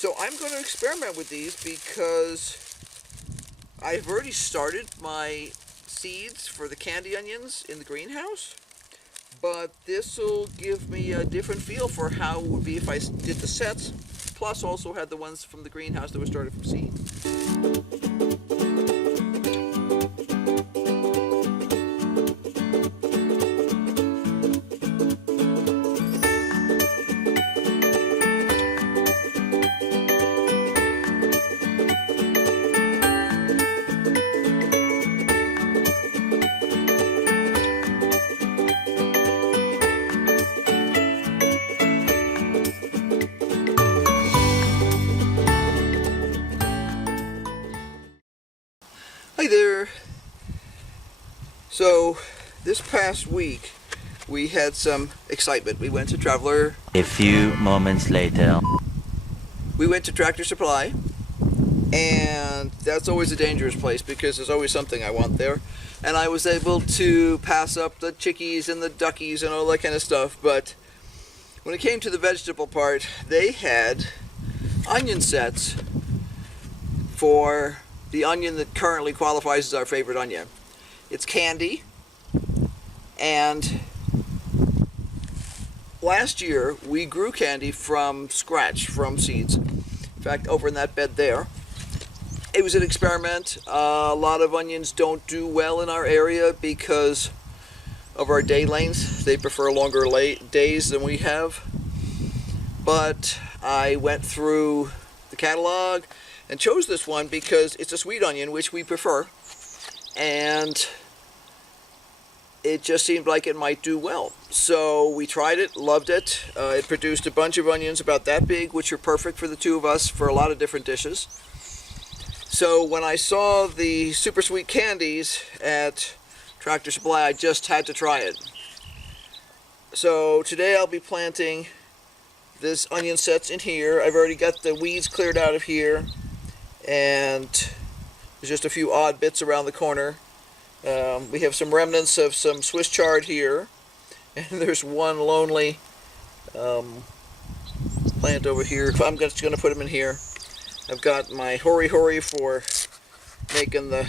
So I'm going to experiment with these because I've already started my seeds for the candy onions in the greenhouse, but this will give me a different feel for how it would be if I did the sets, plus also had the ones from the greenhouse that were started from seed. Hi there. So this past week we had some excitement. We went to Traveler. A few moments later. We went to Tractor Supply, and that's always a dangerous place because there's always something I want there. And I was able to pass up the chickies and the duckies and all that kind of stuff, but when it came to the vegetable part, they had onion sets for the onion that currently qualifies as our favorite onion. It's candy, and last year we grew candy from scratch, from seeds. In fact, over in that bed there. It was an experiment. A lot of onions don't do well in our area because of our day length. They prefer longer days than we have. But I went through the catalog and chose this one because it's a sweet onion, which we prefer, and it just seemed like it might do well. So we tried it, loved it. It produced a bunch of onions about that big, which are perfect for the two of us for a lot of different dishes. So when I saw the super sweet candies at Tractor Supply, I just had to try it. So today I'll be planting this onion sets in here. I've already got the weeds cleared out of here, and there's just a few odd bits around the corner. We have some remnants of some Swiss chard here, and there's one lonely plant over here. I'm just going to put them in here. I've got my hori for making the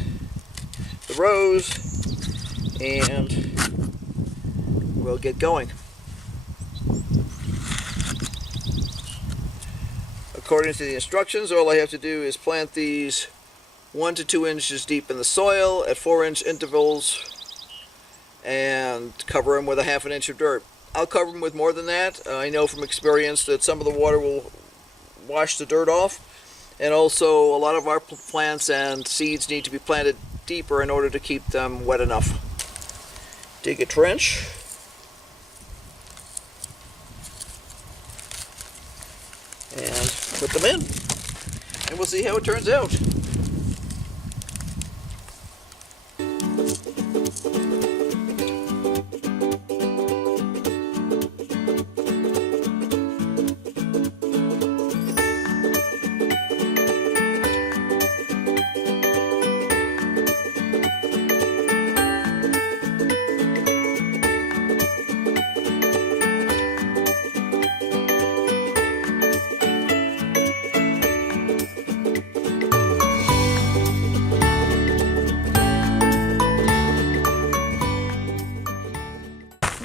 rows, and we'll get going. According to the instructions, all I have to do is plant these 1 to 2 inches deep in the soil at 4-inch intervals and cover them with a 1/2 inch of dirt. I'll cover them with more than that. I know from experience that some of the water will wash the dirt off, and also a lot of our plants and seeds need to be planted deeper in order to keep them wet enough. Dig a trench. And put them in, and we'll see how it turns out.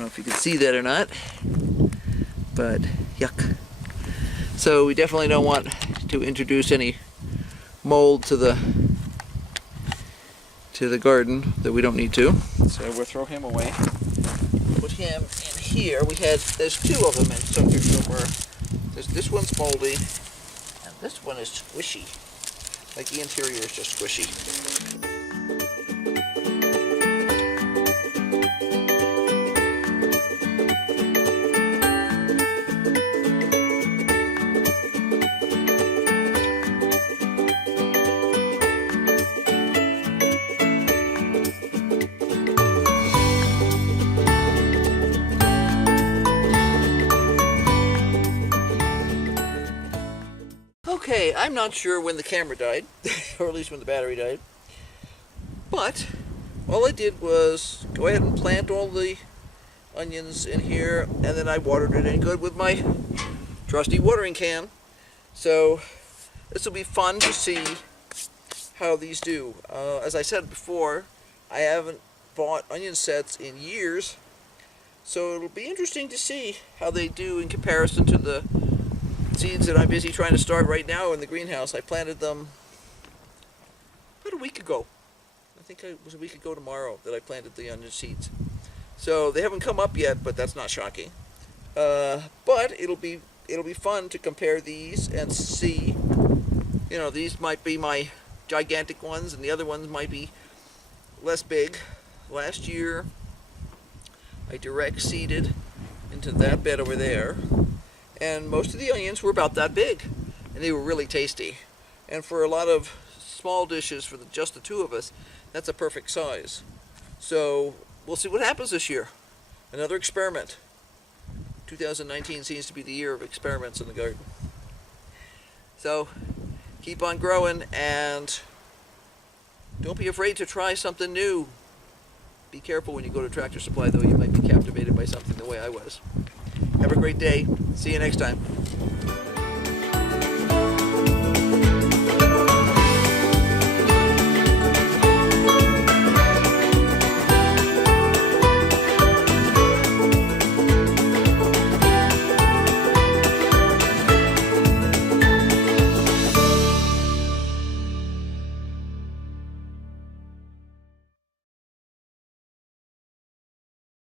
If you can see that or not, but yuck. So we definitely don't want to introduce any mold to the garden that we don't need to. So we'll throw him away. Put him in here. There's 2 of them in Sucker somewhere. This one's moldy, and this one is squishy. Like the interior is just squishy. Okay, I'm not sure when the camera died, or at least when the battery died, but all I did was go ahead and plant all the onions in here, and then I watered it in good with my trusty watering can. So this will be fun to see how these do. As I said before, I haven't bought onion sets in years, so it'll be interesting to see how they do in comparison to the seeds that I'm busy trying to start right now in the greenhouse. I planted them about a week ago. I think it was a week ago tomorrow that I planted the onion seeds. So they haven't come up yet, but that's not shocking. But it'll be fun to compare these and see. You know, these might be my gigantic ones, and the other ones might be less big. Last year, I direct seeded into that bed over there, and most of the onions were about that big, and they were really tasty. And for a lot of small dishes, for just the two of us, that's a perfect size. So we'll see what happens this year. Another experiment. 2019 seems to be the year of experiments in the garden. So keep on growing, and don't be afraid to try something new. Be careful when you go to Tractor Supply, though. You might be captivated by something the way I was. Have a great day. See you next time.